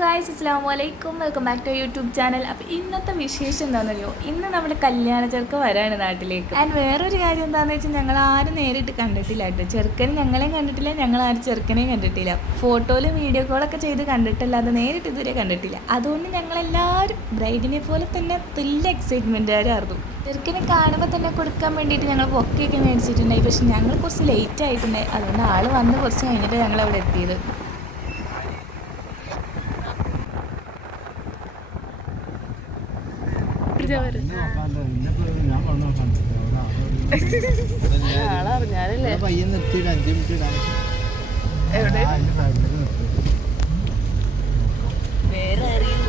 Guys, അസ്സലാമു അലൈക്കും. Welcome back to YouTube channel. അപ്പോൾ ഇന്നത്തെ വിശേഷം എന്താണെന്നറിയോ? ഇന്ന് നമ്മുടെ കല്യാണ ചെറുക്കൻ വരാണ് നാട്ടിലേക്ക്. ആൻഡ് വേറൊരു കാര്യം എന്താണെന്ന് വെച്ചാൽ ഞങ്ങൾ ആരും നേരിട്ട് കണ്ടിട്ടില്ല കേട്ടോ. ചെറുക്കന് ഞങ്ങളെയും കണ്ടിട്ടില്ല, ഞങ്ങൾ ആരും ചെറുക്കനെയും കണ്ടിട്ടില്ല. ഫോട്ടോയിലും വീഡിയോ കോളൊക്കെ ചെയ്ത് കണ്ടിട്ടല്ലാതെ നേരിട്ട് ഇതുവരെ കണ്ടിട്ടില്ല. അതുകൊണ്ട് ഞങ്ങളെല്ലാവരും ബ്രൈഡിനെ പോലെ തന്നെ തുല്യ എക്സൈറ്റ്മെൻറ്റുകാരായിരുന്നു. ചെറുക്കനെ കാണുമ്പോൾ തന്നെ കൊടുക്കാൻ വേണ്ടിയിട്ട് ഞങ്ങൾ ബൊക്കെയൊക്കെ മേടിച്ചിട്ടുണ്ടായി. പക്ഷെ ഞങ്ങൾ കുറച്ച് ലേറ്റ് ആയിട്ടുണ്ടായി. അതുകൊണ്ട് ആൾ വന്ന് കുറച്ച് കഴിഞ്ഞിട്ട് ഞങ്ങൾ അവിടെ എത്തിയത്. ആളറിഞ്ഞാലല്ലേ വേറെ അറിയൂ.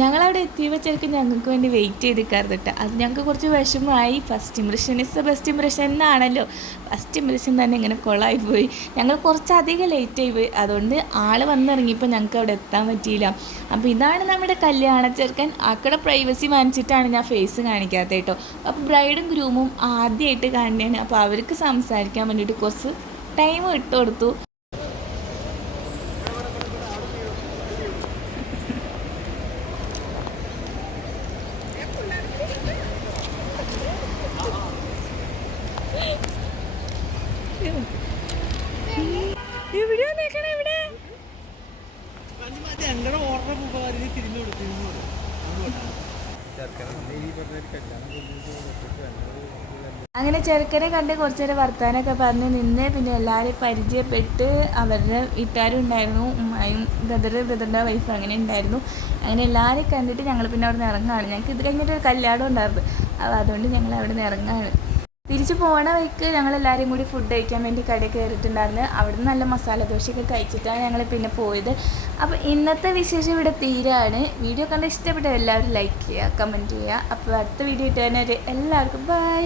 ഞങ്ങളവിടെ എത്തിയപ്പോൾ ശരിക്കും ഞങ്ങൾക്ക് വേണ്ടി വെയിറ്റ് ചെയ്തിരിക്കാറുണ്ട് കേട്ടോ. അത് ഞങ്ങൾക്ക് കുറച്ച് വിഷമമായി. First impression is the best impression എന്നാണല്ലോ. ഫസ്റ്റ് ഇംപ്രഷൻ തന്നെ ഇങ്ങനെ കൊളായിപ്പോയി. ഞങ്ങൾ കുറച്ചധികം ലേറ്റായി പോയി. അതുകൊണ്ട് ആൾ വന്നിറങ്ങിയപ്പോൾ ഞങ്ങൾക്ക് അവിടെ എത്താൻ പറ്റിയില്ല. അപ്പോൾ ഇതാണ് നമ്മുടെ കല്യാണ ചെറുക്കൻ. ആക്കടെ പ്രൈവസി വാങ്ങിച്ചിട്ടാണ് ഞാൻ ഫേസ് കാണിക്കാത്തത് കേട്ടോ. അപ്പോൾ ബ്രൈഡും ഗ്രൂമും ആദ്യമായിട്ട് കാണുകയാണ്. അപ്പോൾ അവർക്ക് സംസാരിക്കാൻ വേണ്ടിയിട്ട് കുറച്ച് ടൈം ഇട്ട് കൊടുത്തു. എവിടെയാ നിൽക്കണേ? ഇവിടെ അങ്ങനെ ചെറുക്കനെ കണ്ട് കുറച്ച് നേരം വർത്താനൊക്കെ പറഞ്ഞ് നിന്ന് പിന്നെ എല്ലാവരെയും പരിചയപ്പെട്ട് അവരുടെ വീട്ടുകാരും ഉണ്ടായിരുന്നു, ഉമ്മായും ബ്രദറിൻ്റെ വൈഫ് അങ്ങനെ ഉണ്ടായിരുന്നു. അങ്ങനെ എല്ലാവരെയും കണ്ടിട്ട് ഞങ്ങൾ പിന്നെ അവിടെ നിന്ന് ഇറങ്ങുകയാണ്. ഞങ്ങൾക്ക് ഇത് കഴിഞ്ഞിട്ടൊരു കല്യാണം ഉണ്ടായിരുന്നു. അപ്പോൾ അതുകൊണ്ട് ഞങ്ങൾ അവിടെ നിന്ന് ഇറങ്ങുകയാണ്. തിരിച്ച് പോകണ വഴിക്ക് ഞങ്ങളെല്ലാവരും കൂടി ഫുഡ് കഴിക്കാൻ വേണ്ടി കടയിൽ കയറിയിട്ടുണ്ടായിരുന്നു. അവിടെ നിന്ന് നല്ല മസാല ദോശയൊക്കെ കഴിച്ചിട്ടാണ് ഞങ്ങൾ പിന്നെ പോയത്. അപ്പോൾ ഇന്നത്തെ വിശേഷം ഇവിടെ തീരാണ്. വീഡിയോ കണ്ട് ഇഷ്ടപ്പെട്ട എല്ലാവരും ലൈക്ക് ചെയ്യുക, കമൻറ്റ് ചെയ്യുക. അപ്പോൾ അടുത്ത വീഡിയോ ഇട്ട് തന്നെ എല്ലാവർക്കും ബൈ.